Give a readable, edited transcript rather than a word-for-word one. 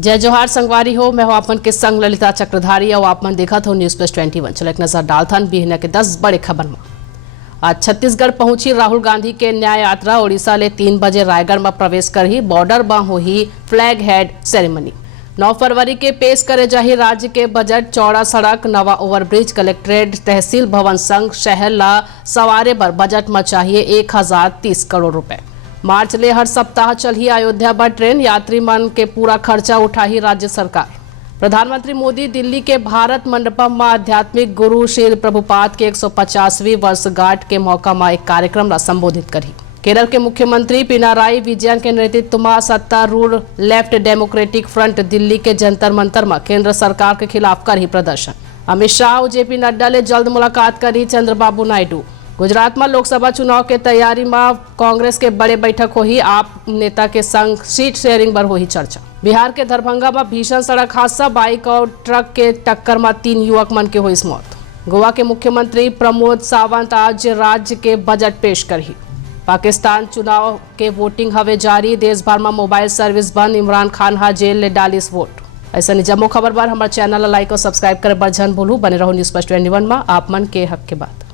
जय जोहार संगवारी हो। मैं हूं आपन के संग ललिता चक्रधारी और आपमन देखत हो न्यूज प्लस 21। चलो एक नजर डालथन बिहना के 10 बड़े खबर में। आज छत्तीसगढ़ पहुंची राहुल गांधी के न्याय यात्रा। ओडिशा ले 3 बजे रायगढ़ में प्रवेश करही। बॉर्डर में होही फ्लैग हेड सेरेमनी। 9 फरवरी के पेश करे जाही राज्य के बजट। चौड़ा सड़क, नवा ओवरब्रिज, कलेक्ट्रेट, तहसील भवन संग शहर ला सवारे पर बजट में चाहिए 1030 करोड़ रुपए। मार्च ले हर सप्ताह चलही अयोध्या पर ट्रेन। यात्री मन के पूरा खर्चा उठाही राज्य सरकार। प्रधानमंत्री मोदी दिल्ली के भारत मंडपम में आध्यात्मिक गुरु श्री प्रभुपाद के 150वीं वर्षगांठ के मौका में एक कार्यक्रम ला संबोधित करी। केरल के मुख्यमंत्री पिनाराई विजयन के नेतृत्व में सत्तारूढ़ लेफ्ट डेमोक्रेटिक फ्रंट दिल्ली के जंतर मंतर में केंद्र सरकार के खिलाफ करही प्रदर्शन। अमित शाह और जेपी नड्डा ले जल्द मुलाकात करी चंद्रबाबू नायडू। गुजरात में लोकसभा चुनाव के तैयारी में कांग्रेस के बड़े बैठक होही। आप नेता के संग सीट शेयरिंग पर होही चर्चा। बिहार के दरभंगा में भीषण सड़क हादसा। बाइक और ट्रक के टक्कर में 3 युवक मन के हुई मौत। गोवा के मुख्यमंत्री प्रमोद सावंत आज राज्य के बजट पेश करही। पाकिस्तान चुनाव के वोटिंग हवे जारी। देश भर में मोबाइल सर्विस बंद। इमरान खान हा जेल ले डालिस वोट। ऐसा नहीं जम्मू खबर बार हमारे चैनल लाइक और सब्सक्राइब करे बर झन भूलू। बने रहो न्यूज प्लस 21 में आप मन के हक के बात।